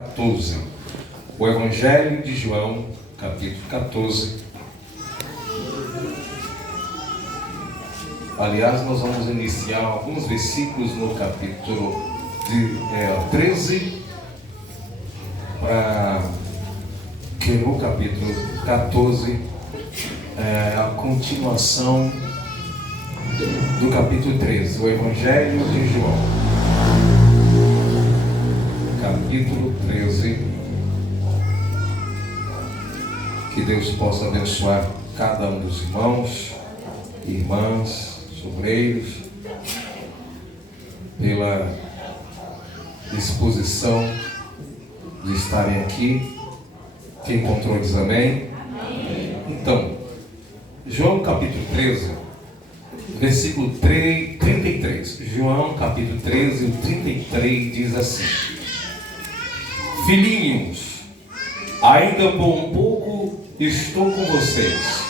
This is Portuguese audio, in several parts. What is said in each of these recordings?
14. O Evangelho de João, capítulo 14. Aliás, nós vamos iniciar alguns versículos no capítulo 13, para que no capítulo 14 a continuação do capítulo 13, o Evangelho de João. Capítulo 13. Que Deus possa abençoar cada um dos irmãos, irmãs, sobreiros, pela disposição de estarem aqui. Quem encontrou diz amém. Então, João capítulo 13, versículo 33. João capítulo 13, o 33 diz assim: Filhinhos, ainda por um pouco estou com vocês.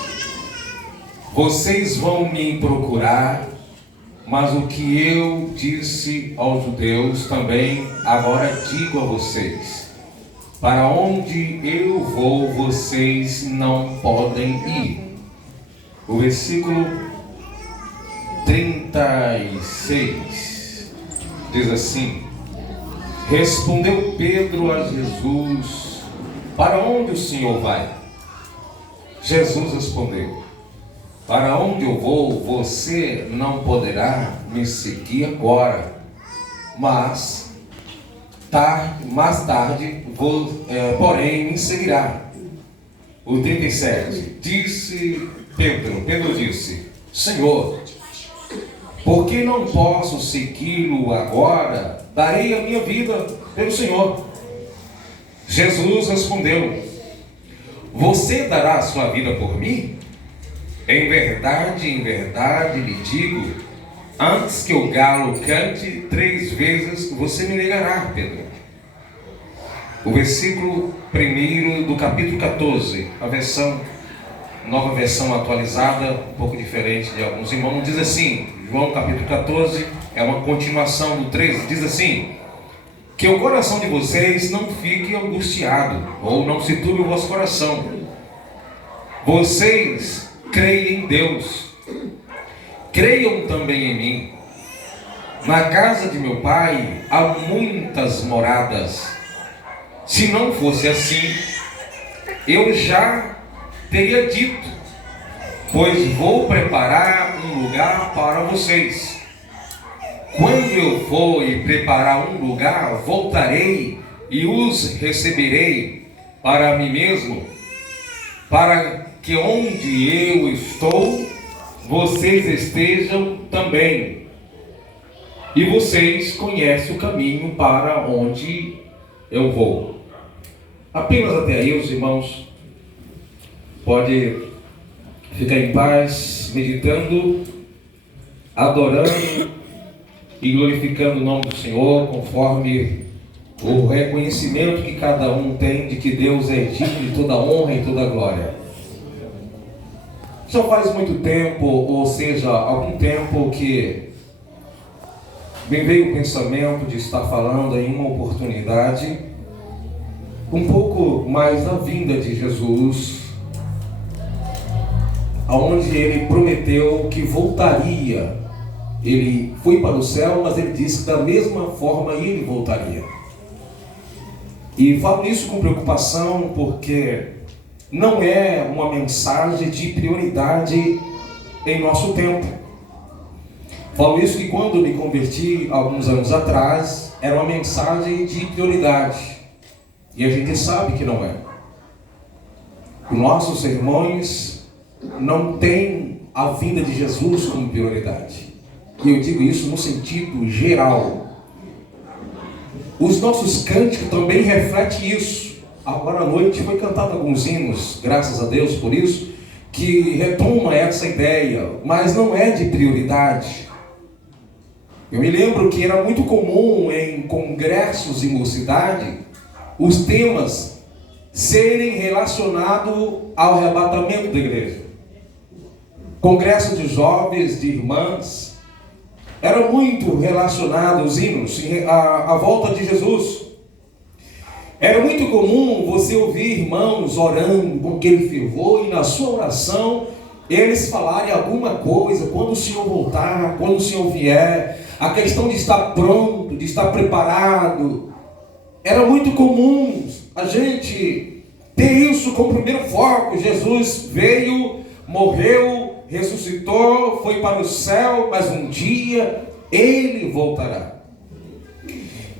Vocês vão me procurar, mas o que eu disse aos judeus também agora digo a vocês: para onde eu vou, vocês não podem ir. O versículo 36 diz assim: Respondeu Pedro a Jesus: para onde o Senhor vai? Jesus respondeu: para onde eu vou, você não poderá me seguir agora, mas mais tarde, porém, me seguirá. O 37, disse Pedro disse: Senhor, porque não posso segui-lo agora, darei a minha vida pelo Senhor. Jesus respondeu: você dará a sua vida por mim? Em verdade lhe digo, antes que o galo cante 3 vezes, você me negará, Pedro. O versículo 1 do capítulo 14, nova versão atualizada, um pouco diferente de alguns irmãos, diz assim: João capítulo 14 é uma continuação do 13, diz assim: que o coração de vocês não fique angustiado, ou não se turbe o vosso coração. Vocês creem em Deus, creiam também em mim. Na casa de meu pai há muitas moradas. Se não fosse assim, eu já teria dito, pois vou preparar um lugar para vocês. Quando eu for e preparar um lugar, voltarei e os receberei para mim mesmo, para que onde eu estou, vocês estejam também. E vocês conhecem o caminho para onde eu vou. Apenas até aí, os irmãos podem ficar em paz, meditando, adorando e glorificando o nome do Senhor, conforme o reconhecimento que cada um tem de que Deus é digno de toda honra e toda glória. Já faz muito tempo, ou seja, algum tempo, que me veio o pensamento de estar falando em uma oportunidade um pouco mais da vinda de Jesus, onde ele prometeu que voltaria. Ele foi para o céu, mas ele disse que da mesma forma ele voltaria. E falo isso com preocupação, porque não é uma mensagem de prioridade em nosso tempo. Falo isso que quando me converti alguns anos atrás, era uma mensagem de prioridade. E a gente sabe que não é. Os nossos sermões não têm a vinda de Jesus como prioridade. E eu digo isso no sentido geral. Os nossos cânticos também refletem isso. Agora à noite foi cantado alguns hinos, graças a Deus por isso, que retoma essa ideia, mas não é de prioridade. Eu me lembro que era muito comum em congressos de mocidade os temas serem relacionados ao arrebatamento da igreja. Congresso de jovens, de irmãs, era muito relacionado os hinos à volta de Jesus. Era muito comum você ouvir irmãos orando com aquele fervor e na sua oração eles falarem alguma coisa, quando o Senhor voltar, quando o Senhor vier, a questão de estar pronto, de estar preparado. Era muito comum a gente ter isso como primeiro foco. Jesus veio, morreu, ressuscitou, foi para o céu, mas um dia Ele voltará.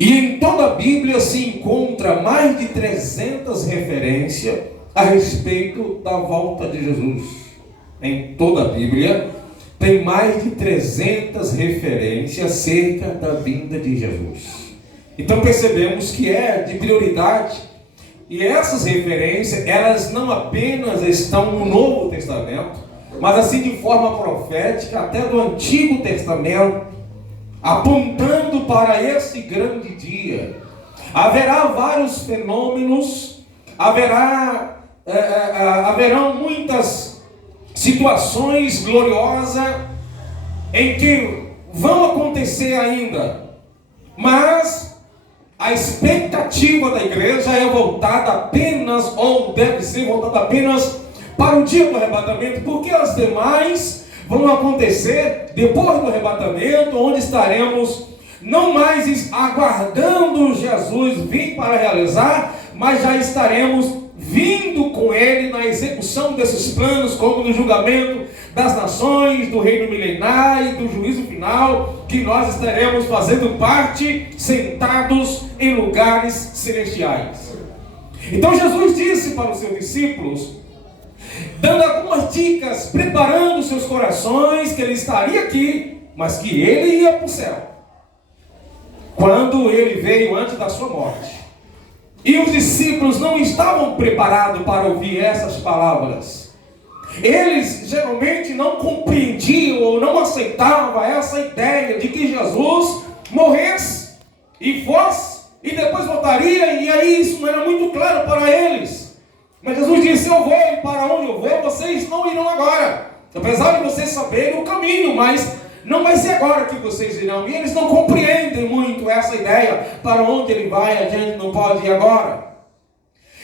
E em toda a Bíblia se encontra mais de 300 referências a respeito da volta de Jesus. Em toda a Bíblia tem mais de 300 referências acerca da vinda de Jesus. Então percebemos que é de prioridade. E essas referências, elas não apenas estão no Novo Testamento, mas assim de forma profética, até do Antigo Testamento, apontando para esse grande dia. Haverá vários fenômenos, haverão muitas situações gloriosas em que vão acontecer ainda, mas a expectativa da igreja é voltada apenas, ou deve ser voltada apenas para o dia do arrebatamento, porque as demais vão acontecer depois do arrebatamento, onde estaremos não mais aguardando Jesus vir para realizar, mas já estaremos vindo com Ele na execução desses planos, como no julgamento das nações, do reino milenar e do juízo final, que nós estaremos fazendo parte, sentados em lugares celestiais. Então Jesus disse para os seus discípulos, dando algumas dicas, preparando seus corações, que Ele estaria aqui, mas que Ele ia para o céu, quando Ele veio antes da sua morte. E os discípulos não estavam preparados para ouvir essas palavras. Eles geralmente não compreendiam ou não aceitavam essa ideia de que Jesus morresse e fosse e depois voltaria, e aí isso não era muito claro para eles. Mas Jesus disse: eu vou, e para onde eu vou, vocês não irão agora. Apesar de vocês saberem o caminho, mas não vai ser agora que vocês irão. E eles não compreendem muito essa ideia. Para onde Ele vai, a gente não pode ir agora.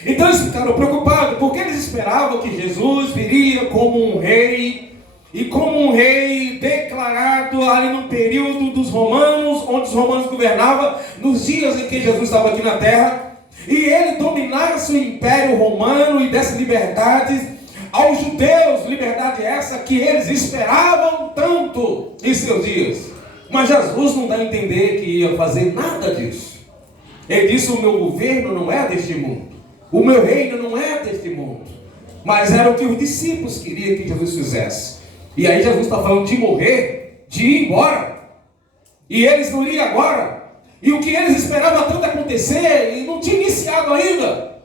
Então eles ficaram preocupados, porque eles esperavam que Jesus viria como um rei, e como um rei declarado ali no período dos romanos, onde os romanos governavam, nos dias em que Jesus estava aqui na terra, e Ele dominasse o império romano e desse liberdade aos judeus, liberdade essa que eles esperavam tanto em seus dias. Mas Jesus não dá a entender que ia fazer nada disso. Ele disse: o meu governo não é deste mundo, o meu reino não é deste mundo. Mas era o que os discípulos queriam que Jesus fizesse. E aí Jesus está falando de morrer, de ir embora, e eles não iriam agora. E o que eles esperavam tanto acontecer, e não tinha iniciado ainda.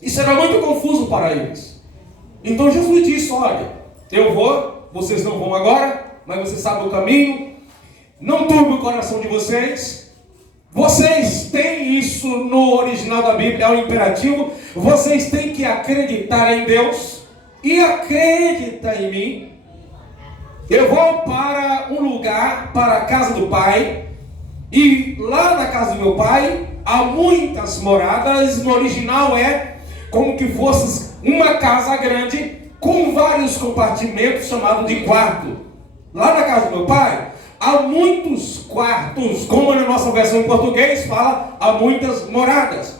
Isso era muito confuso para eles. Então Jesus disse: olha, eu vou, vocês não vão agora, mas vocês sabem o caminho. Não turbe o coração de vocês. Vocês têm isso no original da Bíblia, é um imperativo. Vocês têm que acreditar em Deus e acreditar em mim. Eu vou para um lugar, para a casa do Pai, e lá na casa do meu Pai há muitas moradas. No original é como que fosse uma casa grande com vários compartimentos, chamado de quarto. Lá na casa do meu Pai há muitos quartos, como na nossa versão em português fala, há muitas moradas.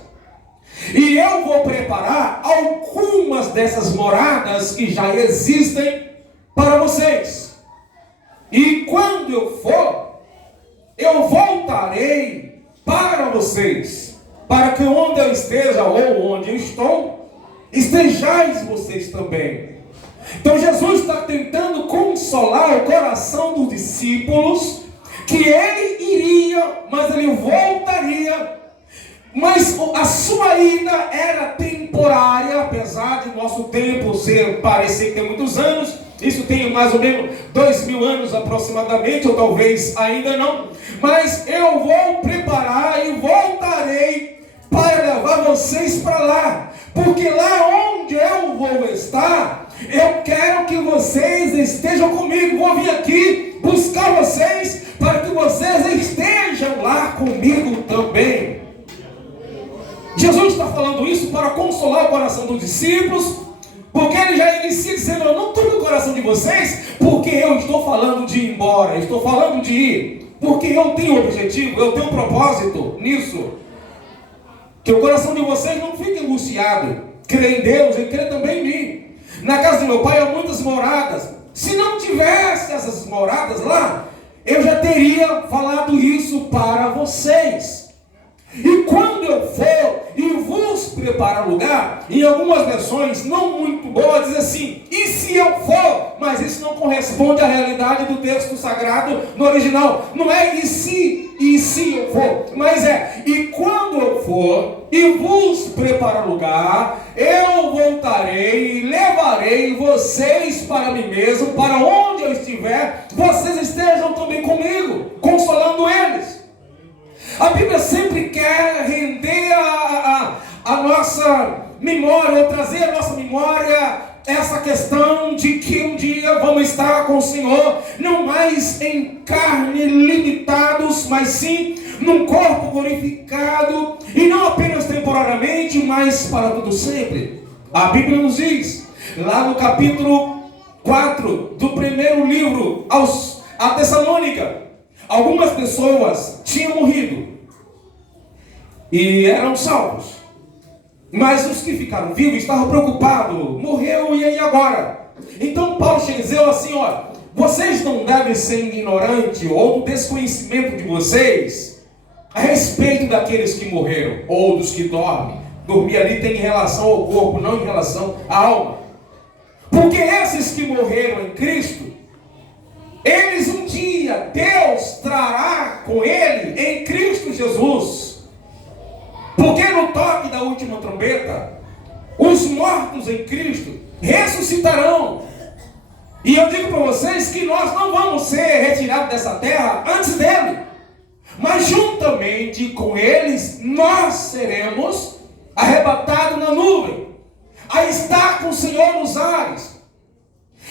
E eu vou preparar algumas dessas moradas que já existem para vocês. E quando eu for, eu voltarei para vocês, para que onde eu esteja ou onde eu estou, estejais vocês também. Então Jesus está tentando consolar o coração dos discípulos, que Ele iria, mas Ele voltaria. Mas a sua ida era temporária, apesar de nosso tempo parecer ter muitos anos. Isso tem mais ou menos 2000 anos aproximadamente, ou talvez ainda não. Mas eu vou preparar e voltarei para levar vocês para lá. Porque lá onde eu vou estar, eu quero que vocês estejam comigo. Vou vir aqui buscar vocês para que vocês estejam lá comigo também. Jesus está falando isso para consolar o coração dos discípulos, porque ele já inicia dizendo: eu não turbe o coração de vocês, porque eu estou falando de ir embora, eu estou falando de ir, porque eu tenho objetivo, eu tenho propósito nisso. Que o coração de vocês não fique angustiado. Crê em Deus e crê também em mim. Na casa de meu pai há muitas moradas. Se não tivesse essas moradas lá, eu já teria falado isso para vocês. E quando eu for e vos preparar lugar, em algumas versões não muito boas, diz assim: e se eu for? Mas isso não corresponde à realidade do texto sagrado no original. Não é e se eu for, mas é: e quando eu for e vos preparar lugar, eu voltarei e levarei vocês para mim mesmo, para onde eu estiver, vocês estejam também comigo, consolando eles. A Bíblia sempre quer render a nossa memória, ou trazer à nossa memória essa questão de que um dia vamos estar com o Senhor, não mais em carne limitados, mas sim num corpo glorificado, e não apenas temporariamente, mas para todo sempre. A Bíblia nos diz, lá no capítulo 4 do primeiro livro a Tessalônica, algumas pessoas tinham morrido e eram salvos, mas os que ficaram vivos estavam preocupados: morreu, e aí agora? Então Paulo chega e diz assim: ó, vocês não devem ser ignorantes ou do desconhecimento de vocês a respeito daqueles que morreram ou dos que dormem. Dormir ali tem em relação ao corpo, não em relação à alma. Porque esses que morreram em Cristo, eles um dia Deus trará com ele em Cristo Jesus. Porque no toque da última trombeta, os mortos em Cristo ressuscitarão. E eu digo para vocês que nós não vamos ser retirados dessa terra antes dele, mas juntamente com eles nós seremos arrebatados na nuvem, a estar com o Senhor nos ares.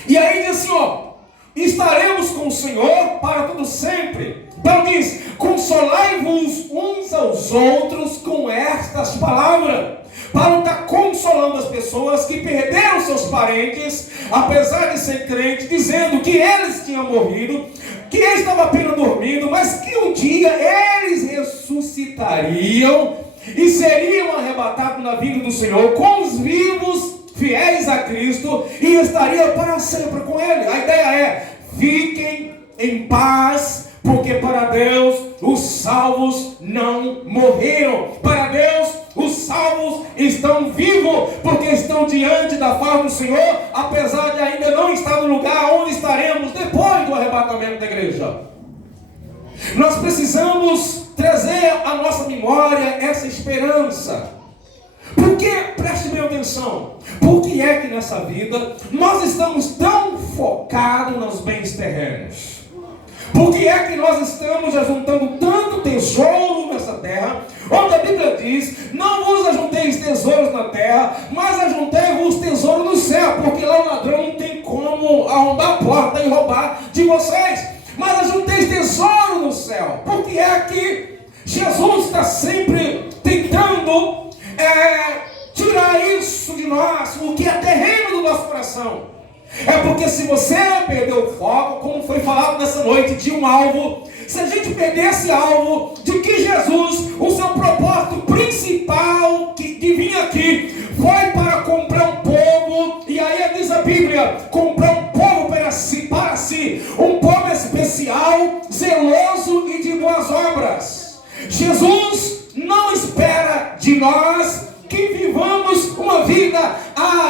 E aí diz assim, ó: estaremos com o Senhor para todo sempre. Então diz: consolai-vos uns aos outros com estas palavras. Paulo está consolando as pessoas que perderam seus parentes, apesar de ser crente, dizendo que eles tinham morrido, que eles estavam apenas dormindo, mas que um dia eles ressuscitariam e seriam arrebatados na vinda do Senhor com os vivos fiéis a Cristo, e estariam para sempre com Ele. A ideia é: fiquem em paz, porque para Deus os salvos não morreram. Para Deus os salvos estão vivos, porque estão diante da face do Senhor, apesar de ainda não estar no lugar onde estaremos depois do arrebatamento da igreja. Nós precisamos trazer à nossa memória essa esperança. Porque, preste bem atenção, por que é que nessa vida nós estamos tão focados nos bens terrenos? Por que é que nós estamos ajuntando tanto tesouro nessa terra, onde a Bíblia diz: não vos ajunteis tesouros na terra, mas ajuntei-vos tesouros no céu, porque lá o ladrão não tem como arrombar a porta e roubar de vocês, mas ajunteis tesouro no céu. Por que é que Jesus está sempre tentando tirar isso de nós, o que é terreno do nosso coração? É porque se você perdeu o foco, como foi falado nessa noite, de um alvo, se a gente perder esse alvo, de que Jesus, o seu propósito principal que vinha aqui, foi para comprar um povo, e aí diz a Bíblia, comprar um povo para si, um povo especial, zeloso e de boas obras. Jesus não espera de nós que vivamos uma vida,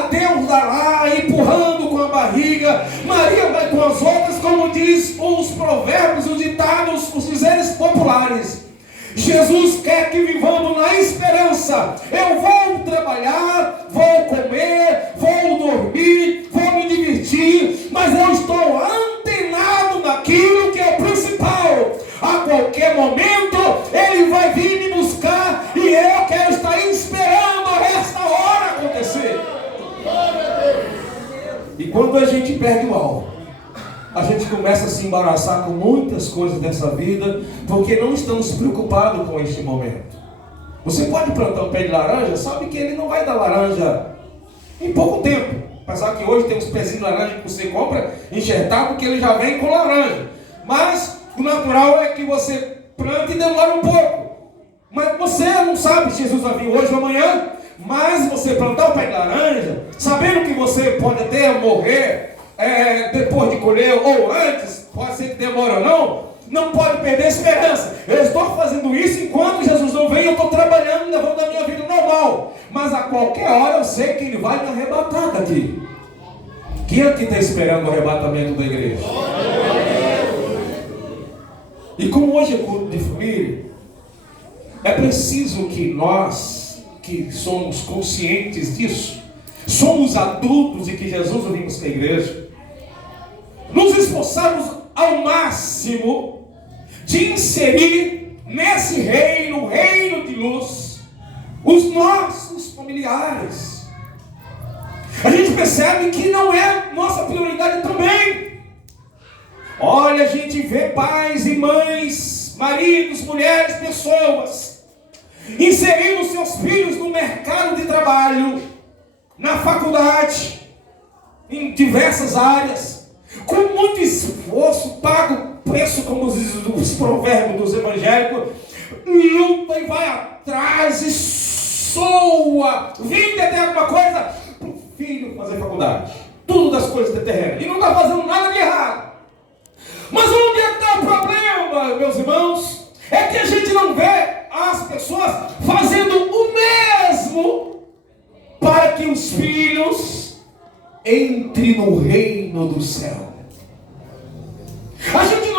Deus dará, empurrando com a barriga, Maria vai com as outras, como diz os provérbios, os ditados, os dizeres populares. Jesus quer que vivamos na esperança. Eu vou trabalhar, vou comer, vou dormir, vou me divertir, mas eu estou antenado naquilo que é o principal. A qualquer momento Ele vai vir me buscar, e eu quero estar esperando esta hora acontecer. E quando a gente perde o alvo, a gente começa a se embaraçar com muitas coisas dessa vida, porque não estamos preocupados com este momento. Você pode plantar um pé de laranja, sabe que ele não vai dar laranja em pouco tempo. Apesar que hoje tem uns pezinhos de laranja que você compra enxertado, que ele já vem com laranja. Mas o natural é que você planta e demora um pouco. Mas você não sabe se Jesus vai vir hoje ou amanhã. Mas você plantar o pé de laranja, sabendo que você pode até morrer depois de colher ou antes, pode ser que demore ou não pode perder a esperança. Eu estou fazendo isso enquanto Jesus não vem, eu estou trabalhando, levando a minha vida normal. Mas a qualquer hora eu sei que Ele vai me arrebatar daqui. Quem aqui está esperando o arrebatamento da igreja? E como hoje é culto de família, é preciso que nós, que somos conscientes disso, somos adultos e que Jesus veio buscar a igreja, nos esforçamos ao máximo de inserir nesse reino, reino de luz, os nossos familiares. A gente percebe que não é nossa prioridade também. Olha, a gente vê pais e mães, maridos, mulheres, pessoas inserindo seus filhos no mercado de trabalho, na faculdade, em diversas áreas, com muito esforço, paga o preço, como os provérbios dos evangélicos, luta e vai atrás e soa, vende até alguma coisa para o filho fazer faculdade. Tudo das coisas da terrena. E não está fazendo nada de errado. Mas onde é que está o problema, meus irmãos? É que a gente não vê as pessoas fazendo o mesmo para que os filhos entrem no reino do céu. A gente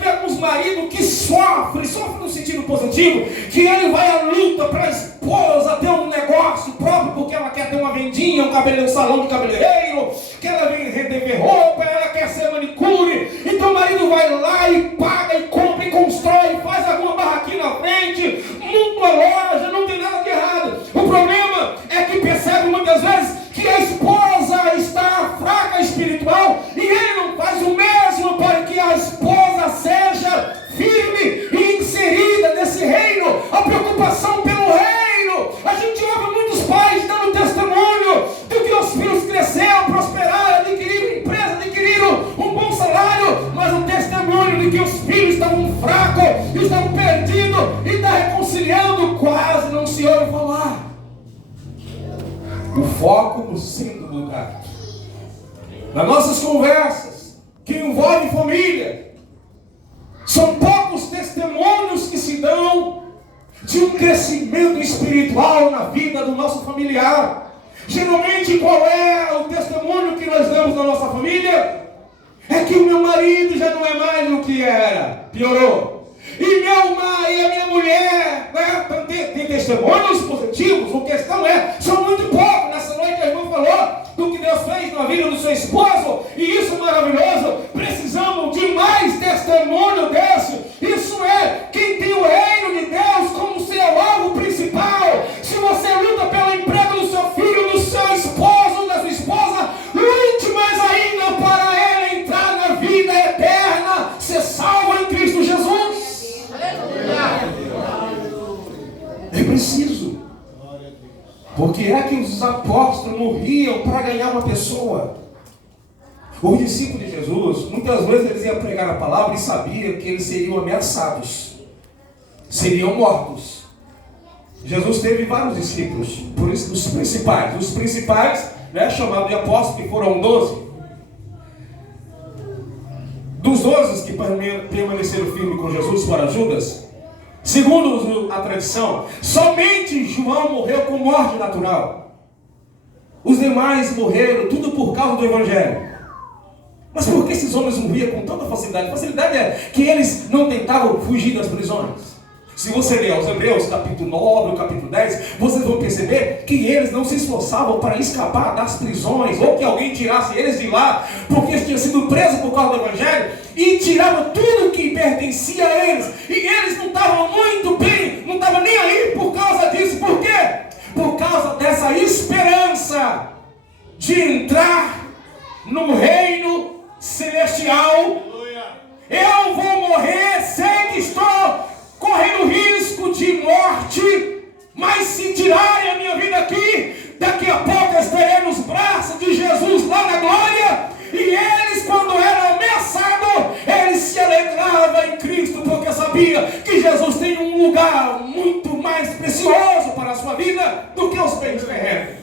vê alguns maridos que sofrem no sentido positivo, que ele vai à luta para a esposa ter um negócio próprio, porque ela quer ter uma vendinha, um salão de cabeleireiro, que ela vem redever roupa, ela quer ser manicure. Então o marido vai lá e paga e compra e constrói, faz alguma barraquinha na frente, monta uma loja, não tem nada de errado. O problema é que percebe muitas vezes que a esposa está fraca espiritual e ele não faz o mesmo para que a esposa seja firme e inserida nesse reino, a preocupação pelo reino. A gente ouve muitos pais dando testemunho de que os filhos cresceram, prosperaram, adquiriram empresa, adquiriram um bom salário, mas o testemunho de que os filhos estavam fracos, estavam perdidos e está reconciliando, quase não se ouve falar. O foco no segundo lugar. Nas nossas conversas, que envolvem família, são poucos testemunhos que se dão de um crescimento espiritual na vida do nosso familiar. Geralmente, qual é o testemunho que nós damos na nossa família? É que o meu marido já não é mais o que era, piorou. E a minha mulher, né? Tem testemunhos positivos, a questão são muito poucos. Nessa noite a irmã falou do que Deus fez na vida do seu esposo, e isso é maravilhoso. Precisamos de mais testemunho desse. Isso é quem tem o reino de Deus como seu alvo principal. Se você luta pelo emprego do seu filho, do seu esposo, da sua esposa, lute mais ainda para ele entrar na vida eterna, ser salvo em Cristo Jesus. É preciso. Porque é que os apóstolos morriam para ganhar uma pessoa. Os discípulos de Jesus, muitas vezes eles iam pregar a palavra e sabiam que eles seriam ameaçados, seriam mortos. Jesus teve vários discípulos, por isso os principais, né, chamados de apóstolos, que foram 12. Dos 12 que permaneceram firmes com Jesus foram Judas. Segundo a tradição, somente João morreu com morte natural. Os demais morreram tudo por causa do Evangelho. Mas por que esses homens morriam com tanta facilidade? A facilidade é que eles não tentavam fugir das prisões. Se você ler os Hebreus, capítulo 9, capítulo 10, vocês vão perceber que eles não se esforçavam para escapar das prisões, ou que alguém tirasse eles de lá, porque eles tinham sido presos por causa do Evangelho, e tiravam tudo que pertencia a eles. E eles não estavam muito bem, não estavam nem aí por causa disso. Por quê? Por causa dessa esperança de entrar no reino celestial. Eu vou morrer, sei que estou correndo risco de morte, Mas se tirarem a minha vida aqui, daqui a pouco eu estarei nos braços de Jesus lá na glória. E eles, quando eram ameaçados, eles se alegravam em Cristo, porque sabia que Jesus tem um lugar muito mais precioso para a sua vida do que os bens terrenos.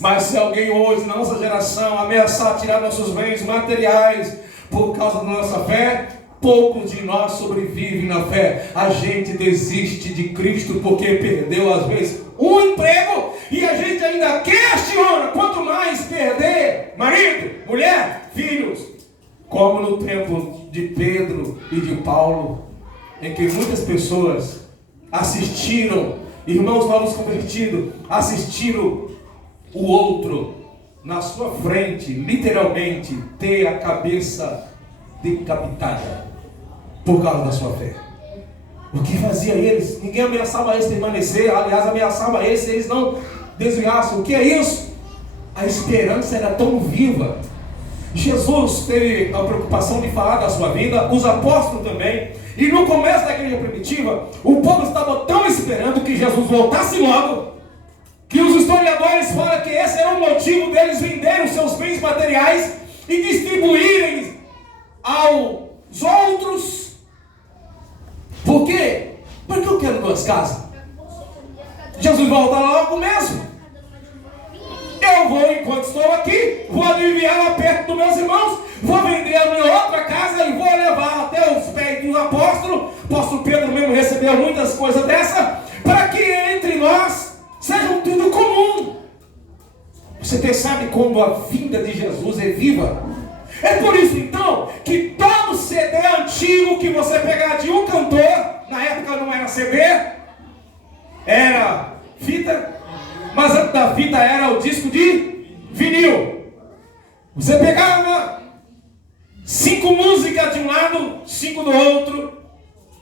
Mas se alguém hoje, na nossa geração, ameaçar tirar nossos bens materiais por causa da nossa fé, poucos de nós sobrevivem na fé. A gente desiste de Cristo porque perdeu às vezes um emprego, e a gente ainda questiona, quanto mais perder marido, mulher, filhos, como no tempo de Pedro e de Paulo, em que muitas pessoas assistiram, irmãos novos convertidos, assistiram o outro na sua frente, literalmente, ter a cabeça decapitada por causa da sua fé. O que fazia eles? Ninguém ameaçava eles permanecer, aliás, ameaçava eles se eles não desviassem. O que é isso? A esperança era tão viva. Jesus teve a preocupação de falar da sua vida, os apóstolos também. E no começo da igreja primitiva, o povo estava tão esperando que Jesus voltasse logo, que os historiadores falam que esse era o motivo deles venderem os seus bens materiais e distribuírem aos outros. Por quê? Porque eu quero 2 casas. Jesus volta logo mesmo. Eu vou, enquanto estou aqui, vou aliviar o aperto dos meus irmãos, vou vender a minha outra casa e vou levar até os pés dos apóstolos. O apóstolo Pedro mesmo recebeu muitas coisas dessa, para que entre nós seja tudo comum. Você percebe como a vinda de Jesus é viva? É por isso então que todo CD antigo que você pegar de um cantor, na época não era CD, era fita, mas antes da fita era o disco de vinil. Você pegava 5 músicas de um lado, 5 do outro,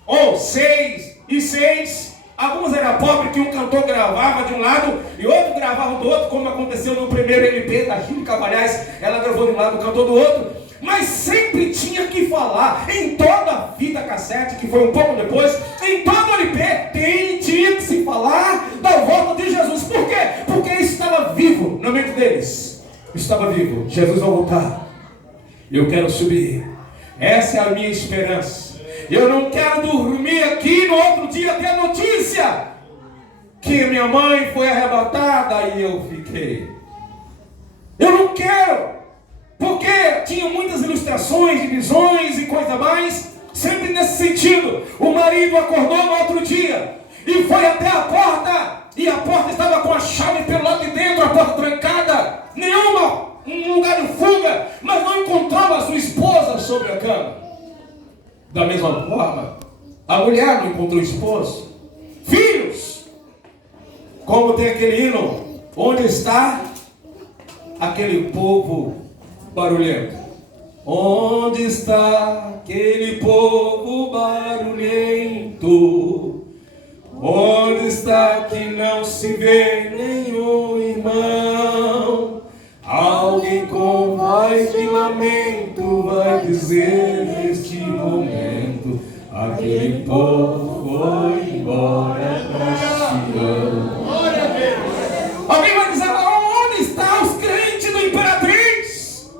ou 6 e 6. Algumas eram pobres que um cantor gravava de um lado e outro gravava do outro, como aconteceu no primeiro LP da Gil Cavalhais. Ela gravou de um lado, o cantor do outro. Mas sempre tinha que falar, em toda a fita cassete, que foi um pouco depois, em todo LP, tinha que se falar da volta de Jesus. Por quê? Porque isso estava vivo na mente deles. Estava vivo. Jesus vai voltar. Eu quero subir. Essa é a minha esperança. Eu não quero dormir aqui no outro dia ter a notícia que minha mãe foi arrebatada e eu fiquei. Eu não quero, porque tinha muitas ilustrações de visões e coisa mais, sempre nesse sentido. O marido acordou no outro dia e foi até a porta, e a porta estava com a chave pelo lado de dentro, a porta trancada, um lugar de fuga, mas não encontrava a sua esposa sobre a cama. Da mesma forma, a mulher não encontrou esposo. Filhos, como tem aquele hino, onde está aquele povo barulhento? Onde está aquele povo barulhento? Onde está que não se vê nenhum irmão? Alguém com voz de lamento vai dizer neste momento: aquele povo foi embora para Sião. Alguém vai dizer: onde estão os crentes do Imperatriz?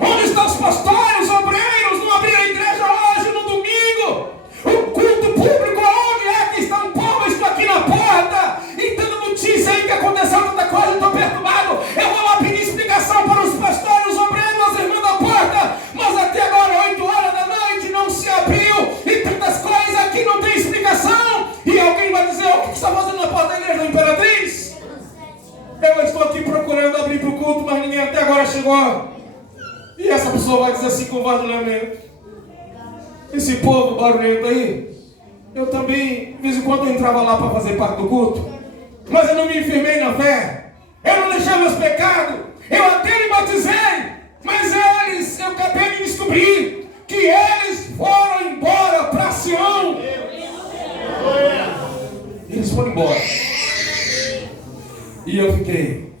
Onde estão os pastores, os obreiros? Não abriram a igreja hoje no domingo? O culto público, onde é que está o povo? Estou aqui na porta e dando notícia aí que aconteceu tanta coisa, estou perturbado. Eu vou lá pedir explicação para os pastores, os obreiros, as irmãs da porta, mas até agora 8 horas da noite não se abriu e tantas coisas que não tem explicação. E alguém vai dizer: o que está fazendo na porta da igreja da Imperatriz? Eu estou aqui procurando abrir para o culto, mas ninguém até agora chegou. E essa pessoa vai dizer assim com voz de lamento: esse povo barulhento aí, eu também, de vez em quando eu entrava lá para fazer parte do culto, mas eu não me firmei na fé, eu não deixei meus pecados, eu até me batizei, mas eles, eu acabei de descobrir que eles foram embora para Sião. Eles foram embora. E eu fiquei.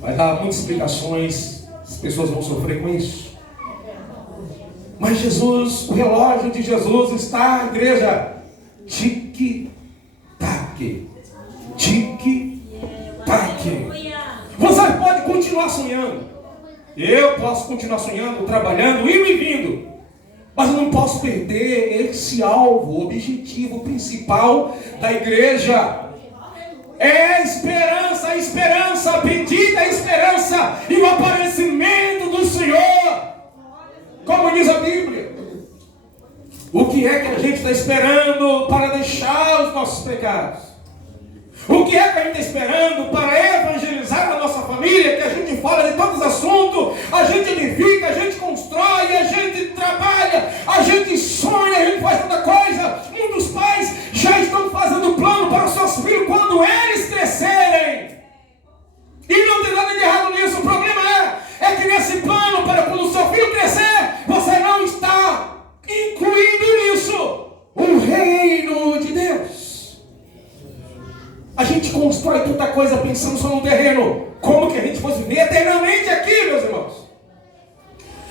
Vai dar muitas explicações, as pessoas vão sofrer com isso. Mas Jesus, o relógio de Jesus está, igreja, tic-tac. continuar sonhando. Eu posso continuar sonhando, trabalhando, indo e vindo. Mas eu não posso perder esse alvo, objetivo principal da igreja. É a esperança, a bendita esperança e o aparecimento do Senhor. Como diz a Bíblia. O que é que a gente está esperando para deixar os nossos pecados? O que é que a gente está esperando para evangelizar a nossa família? Que a gente fala de todos os assuntos, a gente edifica, a gente constrói, a gente trabalha, a gente sonha, a gente faz tanta coisa. Muitos pais já estão fazendo plano para os seus filhos quando eles crescerem. E não tem nada de errado nisso. O problema é que nesse plano, para quando o seu filho crescer, você não está incluindo nisso o reino de Deus. A gente constrói tanta coisa pensando só no terreno. Como que a gente fosse viver eternamente aqui, meus irmãos?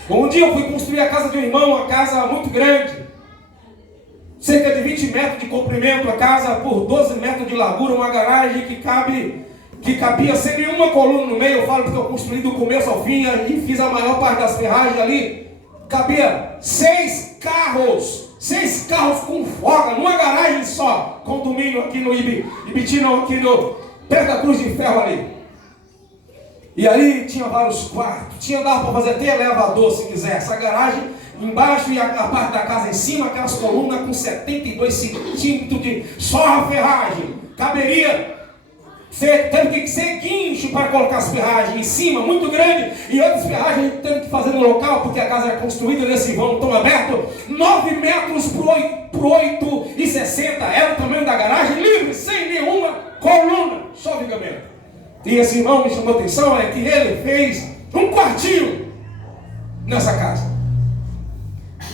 Um dia eu fui construir a casa de um irmão, uma casa muito grande. Cerca de 20 metros de comprimento, a casa por 12 metros de largura, uma garagem que cabia sem nenhuma coluna no meio. Eu falo porque eu construí do começo ao fim e fiz a maior parte das ferragens ali. Cabia 6 carros com folga, numa garagem só, condomínio aqui no Ibitino, aqui perto da Cruz de Ferro ali. E ali tinha vários quartos, dava para fazer até elevador se quiser. Essa garagem embaixo e a parte da casa em cima, aquelas colunas com 72 centímetros de só a ferragem. Caberia, teve que ser guincho para colocar as ferragens em cima, muito grande, e outras ferragens teve que fazer no local, porque a casa era construída nesse vão tão aberto, 9 metros por 8,60, era o tamanho da garagem, livre, sem nenhuma coluna, só vigamento. E esse irmão me chamou a atenção, é que ele fez um quartinho nessa casa.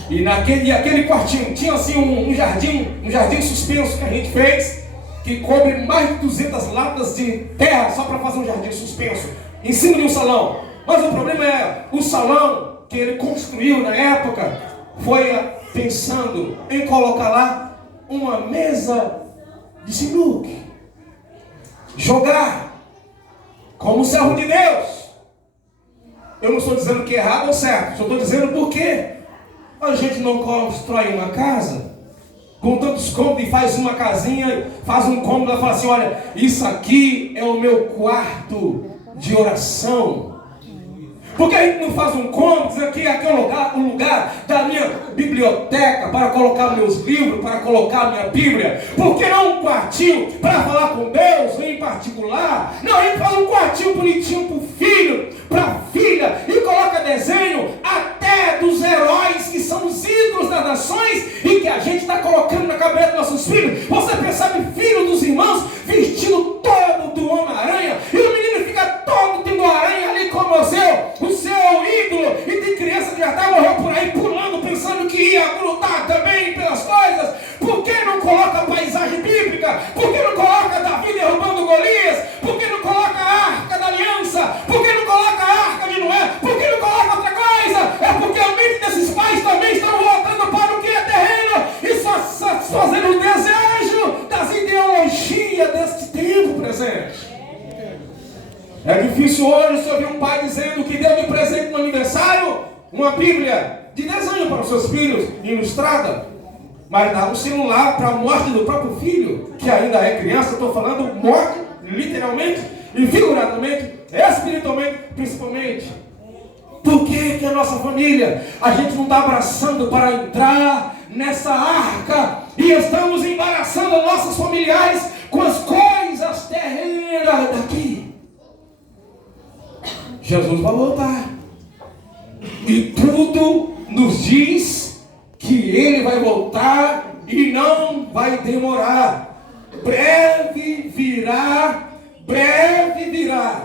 E aquele quartinho tinha assim um jardim suspenso que a gente fez, que cobre mais de 200 latas de terra só para fazer um jardim suspenso, em cima de um salão. Mas o problema é, o salão que ele construiu na época, foi pensando em colocar lá uma mesa de sinuca. Jogar, como servo de Deus. Eu não estou dizendo que é errado ou certo, só estou dizendo por quê. A gente não constrói uma casa com tantos cômodos e faz uma casinha, faz um cômodo e fala assim, olha, isso aqui é o meu quarto de oração. Porque a gente não faz um cômodo, dizendo que aqui é o lugar da minha biblioteca, para colocar meus livros, para colocar minha Bíblia. Por que não um quartinho para falar com Deus em particular? Não, a gente faz um quartinho bonitinho para o filho, para a filha, e coloca desenho até dos heróis que são os ídolos das nações e que a gente está colocando na cabeça dos nossos filhos. Você percebe filho dos irmãos vestido todo do Homem-Aranha, e o menino fica todo tendo aranha ali como o seu ídolo, e tem criança que já está morrendo por aí pulando, pensando que ia lutar também pelas coisas. Por que não coloca a paisagem bíblica? Por que não coloca Davi derrubando Golias? Por que não coloca a Arca da Aliança? Por que não coloca a Arca de Noé? Por que não coloca outra coisa? É porque a mente desses pais também estão voltando para o que é terreno e só fazendo o desejo das ideologias deste tempo presente. É difícil hoje você ouvir um pai dizendo que deu de presente no aniversário uma Bíblia de desenho para os seus filhos, ilustrada, mas dá um celular para a morte do próprio filho, que ainda é criança. Estou falando morte, literalmente e figuradamente, espiritualmente, principalmente. Por que a nossa família, a gente não está abraçando para entrar nessa arca e estamos embaraçando nossos familiares com as coisas terrenas daqui? Jesus vai voltar. E tudo nos diz que Ele vai voltar e não vai demorar. Breve virá, breve virá.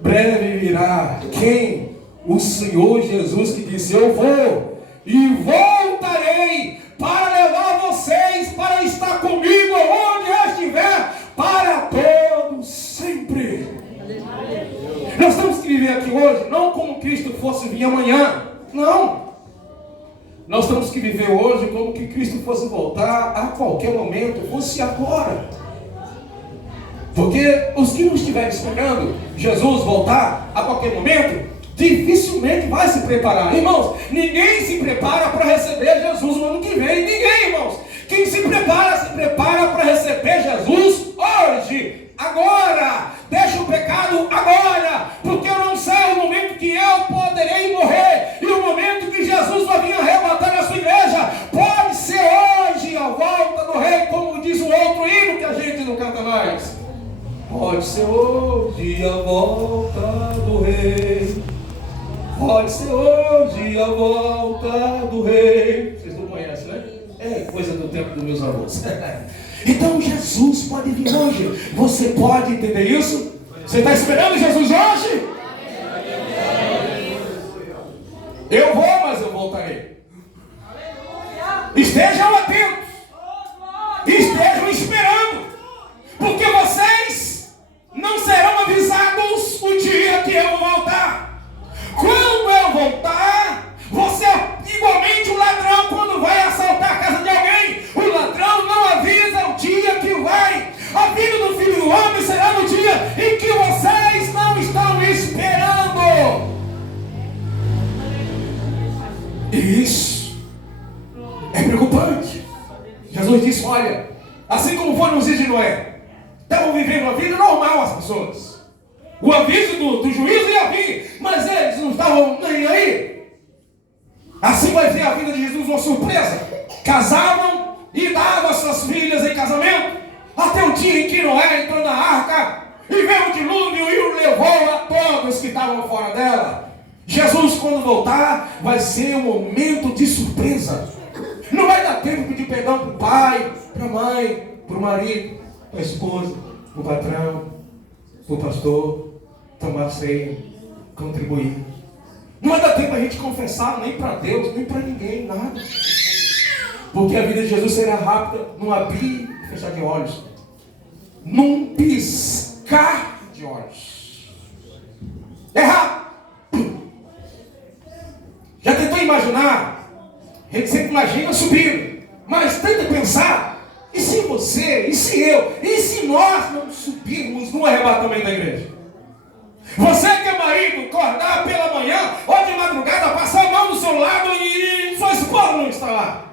Breve virá. Quem? O Senhor Jesus, que disse, eu vou e voltarei para levar vocês para estar comigo onde eu estiver, para todos sempre. Nós temos que viver aqui hoje, não como Cristo fosse vir amanhã. Não. Nós temos que viver hoje como que Cristo fosse voltar a qualquer momento, fosse agora. Porque os que não estiverem esperando Jesus voltar a qualquer momento, dificilmente vai se preparar. Irmãos, ninguém se prepara para receber Jesus no ano que vem. Ninguém, irmãos. Quem se prepara para receber Jesus hoje, agora. Deixa o pecado agora, porque eu não sei o momento que eu poderei morrer e o momento que Jesus vai vir arrebatar a sua igreja. Pode ser hoje a volta do rei, como diz o outro hino que a gente não canta mais. Pode ser hoje a volta do rei. Pode ser hoje a volta do rei. Vocês não conhecem, né? É coisa do tempo dos meus avós. Então Jesus pode vir hoje. Você pode entender isso? Você está esperando Jesus hoje? Eu vou, mas eu voltarei. Estejam atentos. Estejam esperando. Porque vocês não serão avisados o dia que eu vou voltar. Quando eu voltar, você é igualmente um ladrão quando vai assaltar a casa de alguém. O ladrão não avisa o dia que vai. A vida do Filho do Homem será no dia em que vocês não estão esperando. E isso é preocupante. Jesus disse, olha, assim como foi nos dias de Noé, estavam vivendo uma vida normal as pessoas. O aviso do juízo ia vir, mas eles não estavam nem aí. Assim vai ver a vida de Jesus uma surpresa. Casavam e davam suas filhas em casamento, até o dia em que Noé entrou na arca e veio o dilúvio e o levou a todos que estavam fora dela. Jesus, quando voltar, vai ser um momento de surpresa. Não vai dar tempo de pedir perdão para o pai, para a mãe, para o marido, para a esposa, para o patrão, para o pastor, tomar ceia, contribuir. Não vai dar tempo a gente confessar nem para Deus, nem para ninguém, nada. Porque a vida de Jesus será rápida, num abrir e fechar de olhos, num piscar de olhos. É rápido. Já tentou imaginar? A gente sempre imagina subindo, mas tenta pensar, e se você, e se eu, e se nós não subirmos no arrebatamento da igreja? Você que é marido, acordar pela manhã ou de madrugada, passar a mão do seu lado e sua esposa não está lá.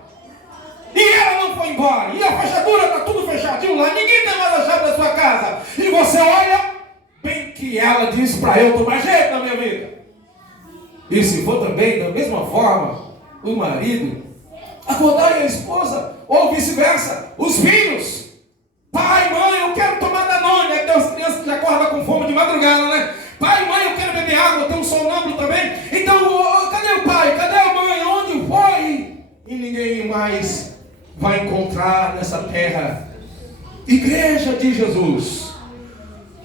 E ela não foi embora. E a fechadura está tudo fechadinho lá. Ninguém tem mais a chave da sua casa. E você olha, bem que ela disse para eu tomar jeito na minha vida. E se for também da mesma forma, o marido acordar e a esposa, ou vice-versa, os filhos. Pai, mãe, eu quero tomar Danone. Aí tem as crianças que acordam com fome de madrugada, né? Pai, mãe, eu quero beber água, eu tenho um sonâmbulo também. Então, cadê o pai? Cadê a mãe? Onde foi? E ninguém mais vai encontrar nessa terra. Igreja de Jesus.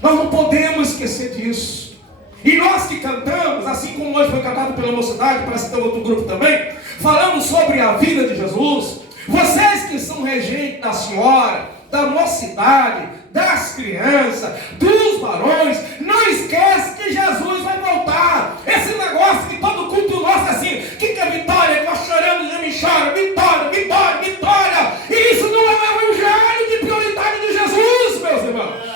Nós não podemos esquecer disso. E nós que cantamos, assim como hoje foi cantado pela mocidade, parece que tem outro grupo também, falando sobre a vida de Jesus. Vocês que são regentes da senhora, da mocidade, das crianças, dos varões, não esquece que Jesus vai voltar. Esse negócio que todo culto nosso é assim, que é vitória, que nós choramos e me chora, vitória, vitória, vitória. E isso não é o evangelho de prioridade de Jesus, meus irmãos.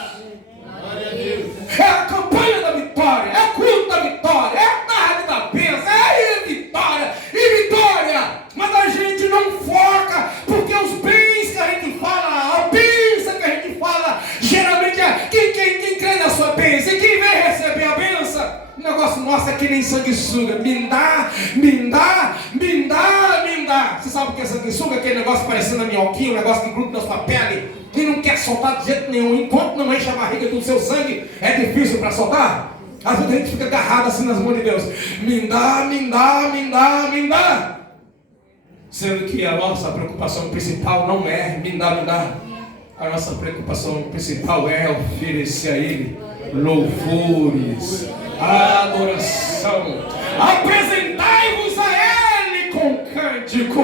É a campanha da vitória, é o culto da vitória, é a tarde da bênção, é a vitória e vitória. Mas a gente não foca, porque os bens que a gente fala, a bênção que a gente fala, geralmente é quem crê na sua bênção e quem vem receber a bênção. O negócio nosso é que nem sanguessuga, me dá, me dá, me dá, me dá. Você sabe o que é sanguessuga? Aquele negócio parecendo a minhoquinha, um negócio que gruda na sua pele e não quer soltar de jeito nenhum. Enquanto não enche a barriga do seu sangue, é difícil para soltar. Às vezes a gente fica agarrado assim nas mãos de Deus. Me dá, me dá, me dá, me dá. Sendo que a nossa preocupação principal não é me dá, me dá. A nossa preocupação principal é oferecer a Ele louvores, adoração. Apresentai-vos a Ele com cântico.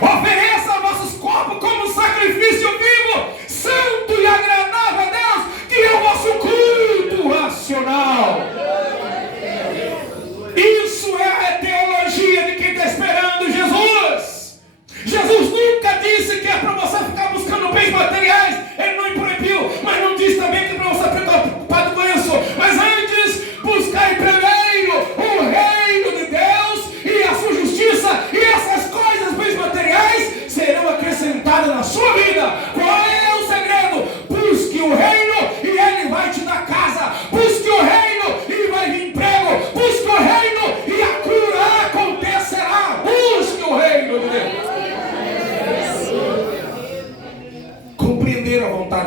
Ofereça vossos corpos como sacrifício vivo, santo e agradável a Deus, que é o vosso culto racional. Isso é a teologia de quem está esperando Jesus. Jesus nunca disse que é para você ficar buscando bens materiais. Ele não proibiu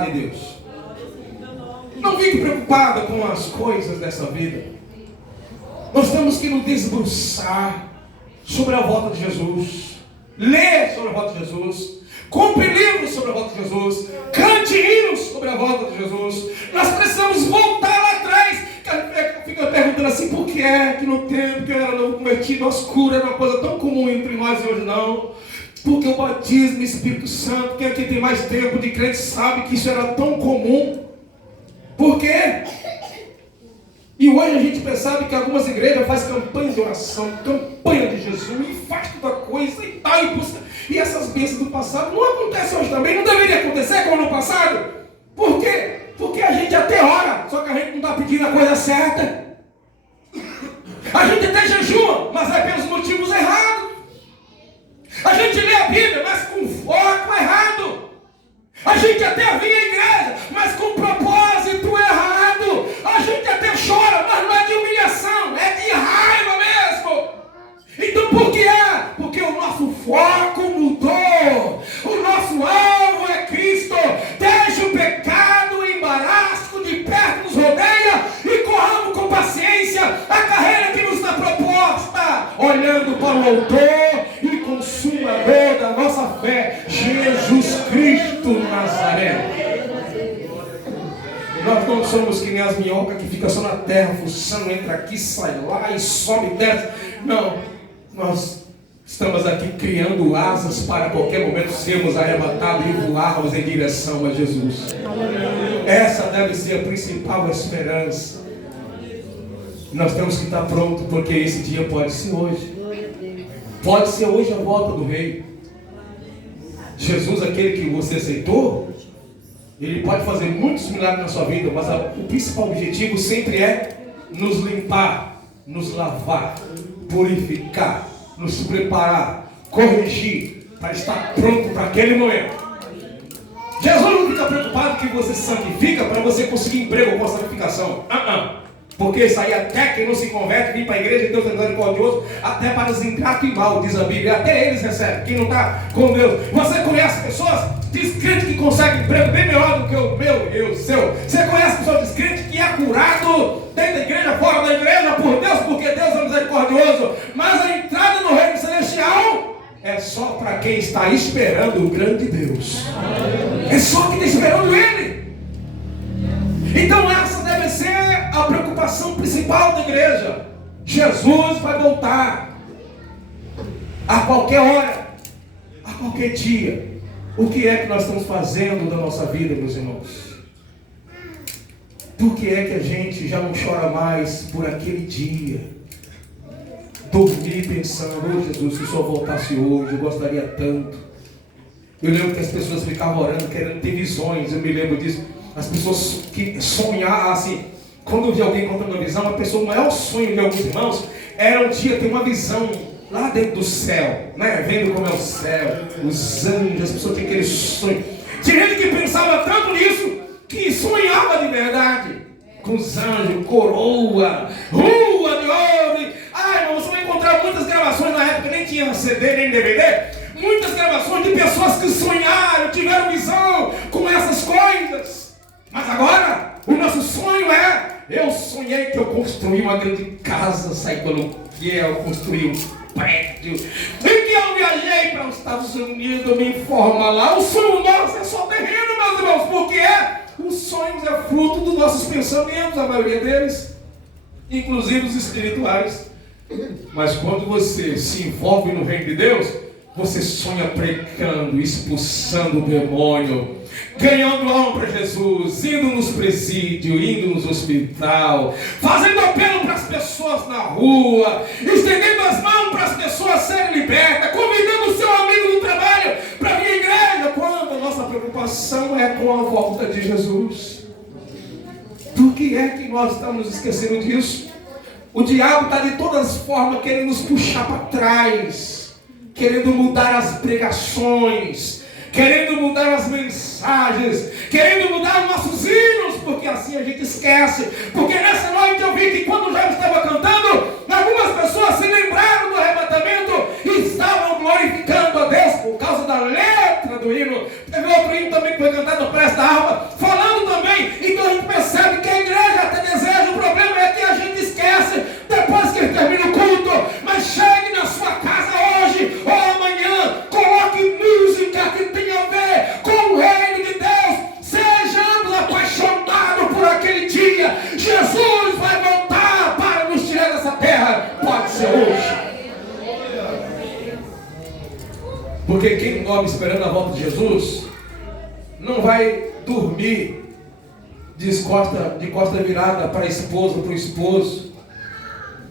vontade de Deus. Não fique preocupado com as coisas dessa vida. Nós temos que nos debruçar sobre a volta de Jesus. Ler sobre a volta de Jesus. Compre livros sobre a volta de Jesus. Cante hinos sobre a volta de Jesus. Nós precisamos voltar lá atrás. Fica perguntando assim, por que é que no tempo que eu era novo convertido, as curas era uma coisa tão comum entre nós e hoje não? Porque o batismo no Espírito Santo, quem aqui tem mais tempo de crente sabe que isso era tão comum. Por quê? E hoje a gente percebe que algumas igrejas fazem campanha de oração, campanha de Jesus, e faz toda coisa e tal, e essas bênçãos do passado não acontecem hoje também, não deveria acontecer como no passado. Por quê? Porque a gente até ora, só que a gente não está pedindo a coisa certa. A gente até jejua, mas é pelos motivos errados. A gente lê a Bíblia, mas com foco errado. A gente até vem à igreja, mas com propósito errado. A gente até chora, mas não é de humilhação, é de raiva mesmo. Então por que é? Porque o nosso foco mudou. O nosso alvo é Cristo. Deixa o pecado, o embaraço de perto nos rodeia e corramos com paciência a carreira que nos está proposta, olhando para o autor e consumador da nossa fé, Jesus Cristo Nazaré. Nós não somos que nem as minhocas que ficam só na terra, fuçando, entra aqui, sai lá e sobe e desce. Não, nós estamos aqui criando asas para a qualquer momento sermos arrebatados e voarmos em direção a Jesus. Essa deve ser a principal esperança. Nós temos que estar prontos, porque esse dia pode ser hoje. Pode ser hoje a volta do Rei. Jesus, aquele que você aceitou, ele pode fazer muitos milagres na sua vida, mas o principal objetivo sempre é nos limpar, nos lavar, purificar, nos preparar, corrigir, para estar pronto para aquele momento. Jesus não fica preocupado que você se santifica para você conseguir emprego com a santificação. Porque isso aí até quem não se converte, vem para a igreja de Deus é misericordioso, até para os ingratos e mal, diz a Bíblia. Até eles recebem, quem não está com Deus. Você conhece pessoas descrentes que conseguem emprego bem melhor do que o meu e o seu. Você conhece pessoas descrentes que é curado dentro da igreja, fora da igreja, por Deus, porque Deus é misericordioso. Mas a entrada no reino celestial é só para quem está esperando o grande Deus. É só quem está esperando Ele. Então essa deve ser a preocupação principal da igreja. Jesus vai voltar a qualquer hora, a qualquer dia. O que é que nós estamos fazendo da nossa vida, meus irmãos? Por que é que a gente já não chora mais por aquele dia? Dormir pensando, oh Jesus, se o Senhor voltasse hoje, eu gostaria tanto. Eu lembro que as pessoas ficavam orando, querendo ter visões, eu me lembro disso. As pessoas que sonhavam assim, quando eu vi alguém contando uma visão, o maior sonho de alguns irmãos era um dia ter uma visão lá dentro do céu, né? Vendo como é o céu, os anjos, as pessoas têm aquele sonho. Tinha gente que pensava tanto nisso que sonhava de verdade com os anjos, coroa, rua de ouro. Ai, irmão, você vai encontrar muitas gravações na época, nem tinha CD, nem DVD. Muitas gravações de pessoas que sonharam, tiveram visão com essas coisas. Mas agora, o nosso sonho é, eu sonhei que eu construí uma grande casa, saí pelo que eu construí um prédio, e que eu viajei para os Estados Unidos me informar lá. O sonho nosso é só terreno, meus irmãos, porque os sonhos é fruto dos nossos pensamentos, a maioria deles, inclusive os espirituais. Mas quando você se envolve no reino de Deus, você sonha pregando, expulsando o demônio, ganhando alma para Jesus, indo nos presídios, indo nos hospital, fazendo apelo para as pessoas na rua, estendendo as mãos para as pessoas serem libertas, convidando o seu amigo do trabalho para vir à igreja, quando a nossa preocupação é com a volta de Jesus. Por que é que nós estamos esquecendo disso? O diabo está de todas as formas querendo nos puxar para trás, querendo mudar as pregações, querendo mudar as mensagens, querendo mudar nossos hinos, porque assim a gente esquece. Porque nessa noite eu vi que quando já estava cantando, algumas pessoas se lembraram do arrebatamento e estavam glorificando a Deus por causa da letra do hino. Teve outro hino também que foi cantado para esta harpa, Porque quem dorme esperando a volta de Jesus, não vai dormir de costa virada para a esposa, para o esposo.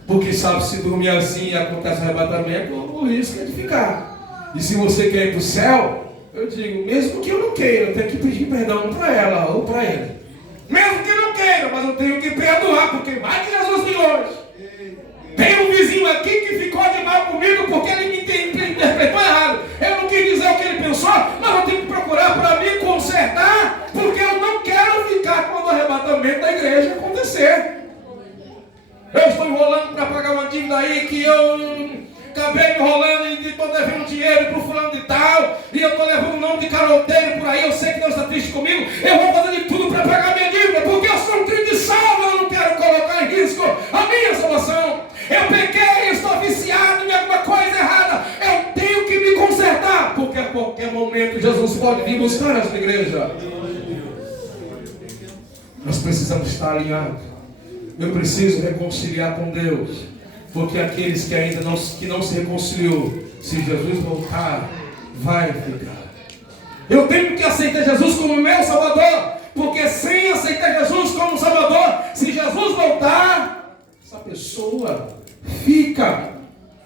Porque sabe, se dormir assim e acontece o arrebatamento, o risco é de ficar. E se você quer ir para o céu, eu digo, mesmo que eu não queira, eu tenho que pedir perdão para ela ou para ele. Mesmo que eu não queira, mas eu tenho que perdoar, porque vai que Jesus me hoje. Tem um vizinho aqui que ficou de mal comigo porque ele me interpretou errado. Eu não quis dizer o que ele pensou, mas eu tenho que procurar para me consertar, porque eu não quero ficar quando o arrebatamento da igreja acontecer. Eu estou enrolando para pagar uma dívida aí que eu acabei me enrolando e estou devendo dinheiro para o fulano de tal, e eu estou levando o nome de caroteiro por aí, eu sei que Deus está triste comigo, eu vou fazer de tudo para pagar minha dívida, porque eu sou um crente de salvo, eu não quero colocar em risco a minha salvação. Eu pequei, eu estou viciado em alguma coisa errada, eu tenho que me consertar, porque a qualquer momento Jesus pode vir buscar essa igreja. Nós precisamos estar alinhados. Eu preciso reconciliar com Deus, porque aqueles que ainda não se reconciliou, se Jesus voltar, vai ficar. Eu tenho que aceitar Jesus como meu Salvador, porque sem aceitar Jesus como Salvador, se Jesus voltar, essa pessoa fica.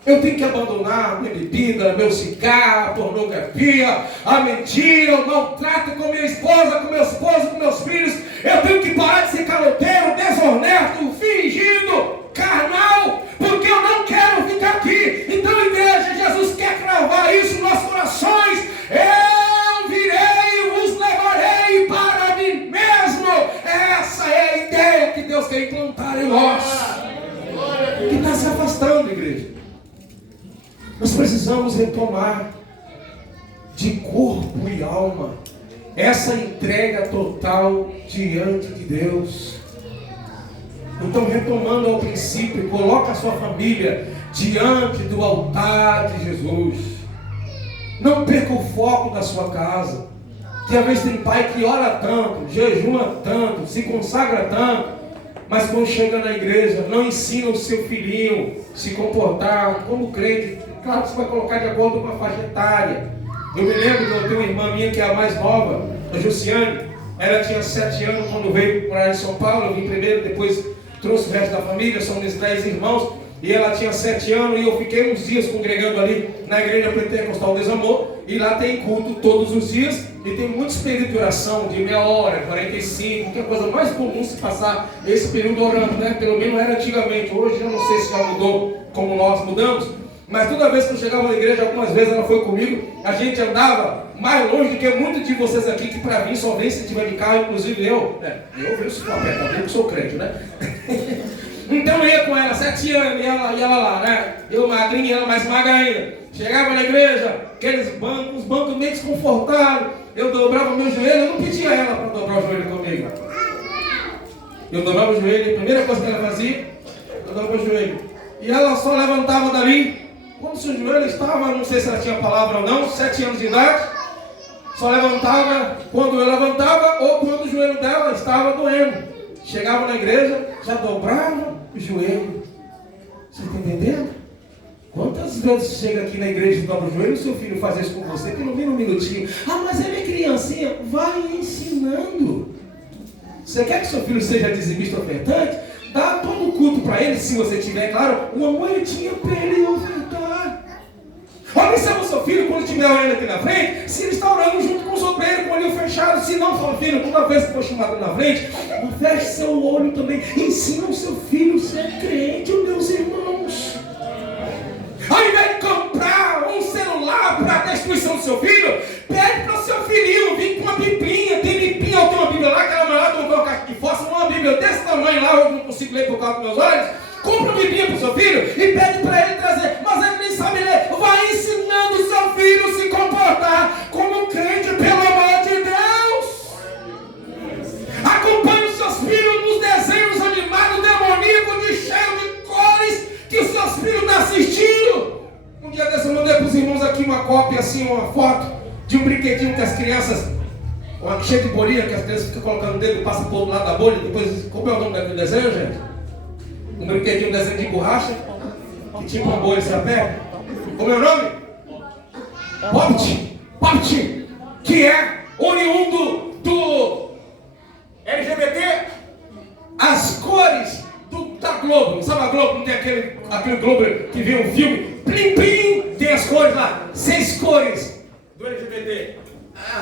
Eu tenho que abandonar minha bebida, meu cigarro, a pornografia, a mentira, o maltrato com minha esposa, com meu esposo, com meus filhos. Eu tenho que parar de ser caloteiro, desonesto, fingido, carnal, porque eu não quero ficar aqui. Então, igreja, Jesus quer cravar isso nos nossos corações. Eu virei e vos levarei para mim mesmo. Essa é a ideia que Deus quer implantar em nós. Que está se afastando, igreja. Nós precisamos retomar de corpo e alma essa entrega total diante de Deus. Então, retomando ao princípio, coloca a sua família diante do altar de Jesus. Não perca o foco da sua casa. Que às vezes tem pai que ora tanto, jejua tanto, se consagra tanto, mas quando chega na igreja, não ensina o seu filhinho a se comportar como crente. Claro que você vai colocar de acordo com a faixa etária. Eu me lembro que eu tenho uma irmã minha que é a mais nova, a Jussiane. Ela tinha 7 anos quando veio para São Paulo. Eu vim primeiro, depois trouxe o resto da família, somos 10 irmãos. E ela tinha 7 anos e eu fiquei uns dias congregando ali na igreja Pentecostal Desamor. E lá tem culto todos os dias. E tem muitos períodos de oração, de meia hora, 45, que é a coisa mais comum se passar esse período orando, né? Pelo menos era antigamente. Hoje eu não sei se já mudou como nós mudamos. Mas toda vez que eu chegava na igreja, algumas vezes ela foi comigo, a gente andava mais longe do que muitos de vocês aqui, que para mim só vem se tiver de carro, inclusive eu venho se for perto, eu que sou crente, né? Então eu ia com ela, 7 anos, e ela lá, né? Eu magrinha e ela mais magra ainda. Chegava na igreja, aqueles bancos, os bancos meio desconfortáveis, eu dobrava meu joelho, eu não pedia a ela para dobrar o joelho comigo. Eu dobrava o joelho, a primeira coisa que ela fazia, eu dobrava o joelho. E ela só levantava dali. Quando seu joelho estava, não sei se ela tinha palavra ou não, 7 anos de idade, só levantava quando eu levantava ou quando o joelho dela estava doendo. Chegava na igreja, já dobrava o joelho. Você está entendendo? Quantas vezes chega aqui na igreja e dobra o joelho e o seu filho faz isso com você, que não vem um minutinho. Ah, mas ele é criancinha. Vai ensinando. Você quer que seu filho seja dizimista ofertante? Dá todo o culto para ele, se você tiver, claro, uma moedinha para ele ofertar. Observa o seu filho quando estiver orando aqui na frente, se ele está orando junto com os obreiros, com o olho fechado. Se não, fala, filho, toda vez que for chamado na frente, feche seu olho também. Ensina o seu filho a ser crente, meus irmãos. Ao invés de comprar um celular para a destruição do seu filho, pede para o seu filhinho vir com uma biblinha. Tem biblinha, eu tenho uma bíblia lá, que ela maior do que uma caixa de fósforo, uma bíblia desse tamanho lá, eu não consigo ler por causa dos meus olhos. Compra uma biblinha para o seu filho e pede para ele trazer, mas ele nem sabe ler. Vai ensinando o seu filho a se comportar como um crente, pelo amor de Deus. Acompanhe os seus filhos nos desenhos animados, demoníacos, cheio de cores que os seus filhos estão assistindo. Um dia desse eu mandei para os irmãos aqui uma cópia, assim, uma foto de um brinquedinho que as crianças, cheio de bolinha, que as crianças ficam colocando o dedo e passam por outro lado da bolha. Depois, como é o nome daquele desenho, gente? Um brinquedinho, um desenho de borracha, que tinha uma bolha, você aperta. Como é o nome? Popt, que é oriundo do LGBT, as cores da Globo. Sabe a Globo? Não tem aquele Globo que vê um filme? Plim, plim, tem as cores lá. 6 cores do LGBT.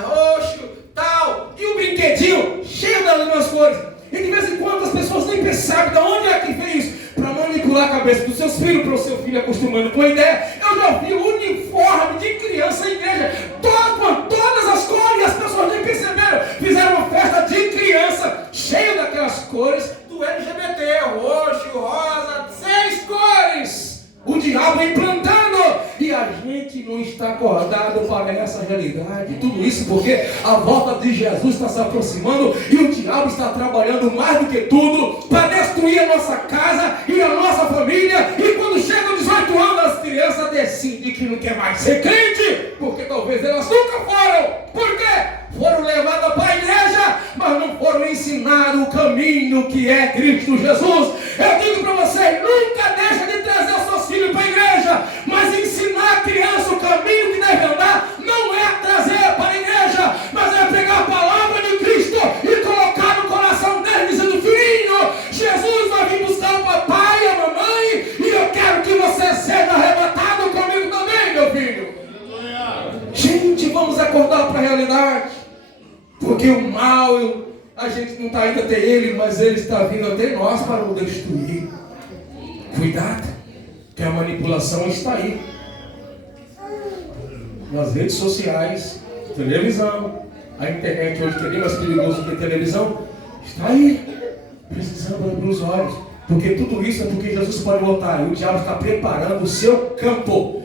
Roxo, tal. E o brinquedinho cheio das mesmas cores. E de vez em quando as pessoas nem percebem de onde é que veio isso. Para manipular a cabeça dos seus filhos, para o seu filho acostumando com a ideia. Eu já vi o uniforme de criança em igreja, com todas as cores, e as pessoas nem perceberam. Fizeram uma festa de criança, cheia daquelas cores do LGBT, roxo, rosa, 6 cores. O diabo implantando, e a gente não está acordado para essa realidade. Tudo isso porque a volta de Jesus está se aproximando e o diabo está trabalhando mais do que tudo para destruir a nossa casa e a nossa família. E quando chegam 18 anos, as crianças decidem que não quer mais ser crente, porque talvez elas nunca foram. Por quê? Foram levadas para a igreja, mas não foram ensinados o caminho que é Cristo Jesus. Eu digo para você, nunca deixa de trazer os seus filhos para a igreja, mas ensinar a criança o caminho que deve andar não é trazer para a igreja, mas é pegar a palavra de Cristo e colocar no coração dele, dizendo: filhinho, Jesus vai vir buscar o papai e a mamãe, e eu quero que você seja arrebatado comigo também, meu filho. Gente, vamos acordar para a realidade. Porque o mal, a gente não está indo até ele, mas ele está vindo até nós para o destruir. Cuidado, que a manipulação está aí. Nas redes sociais, televisão, a internet hoje que é bem mais perigoso que a televisão, está aí. Precisamos abrir os olhos. Porque tudo isso é porque Jesus pode voltar. E o diabo está preparando o seu campo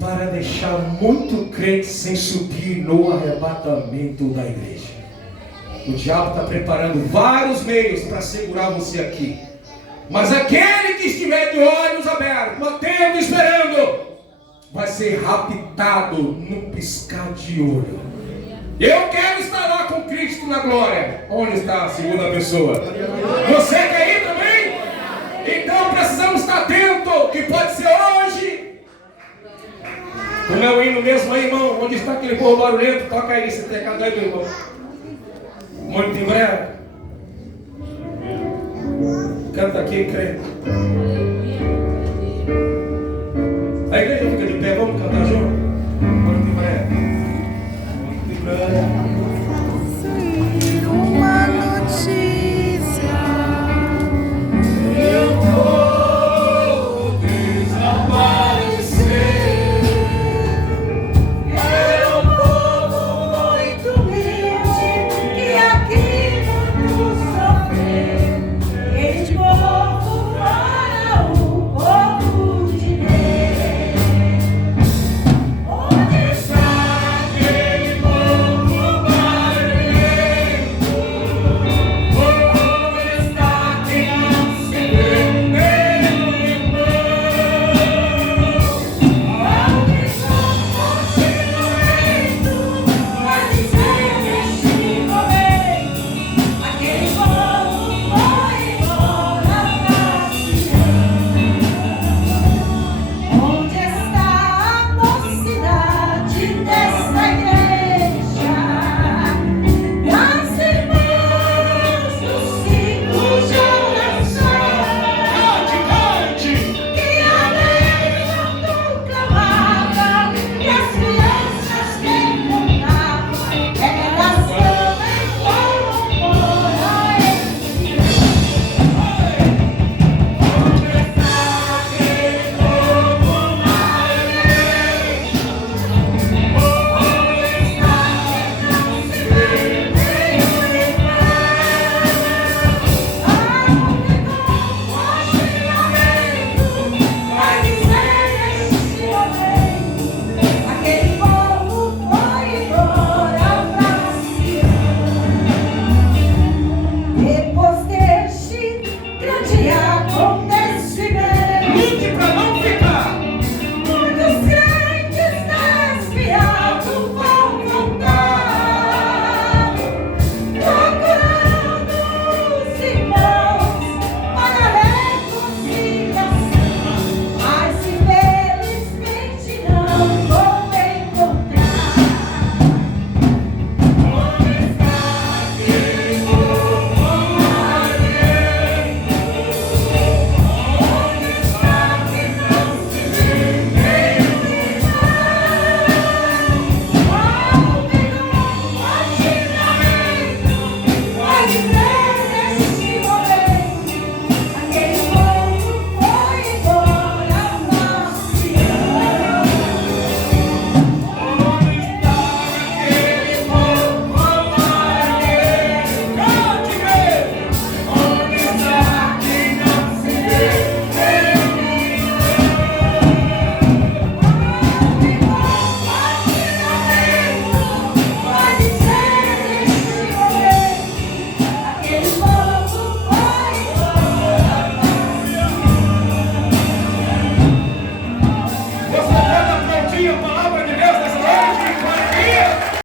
para deixar muito crente sem subir no arrebatamento da igreja. O diabo está preparando vários meios para segurar você aqui. Mas aquele que estiver de olhos abertos, batendo, esperando, vai ser raptado num piscar de olho. Eu quero estar lá com Cristo na glória. Onde está a segunda pessoa? Você quer ir também? Então precisamos estar atentos, que pode ser hoje. Como é o hino mesmo aí, irmão? Onde está aquele povo barulhento? Toca aí esse teclado aí, meu irmão. Muito em breve. Canta aqui, crê.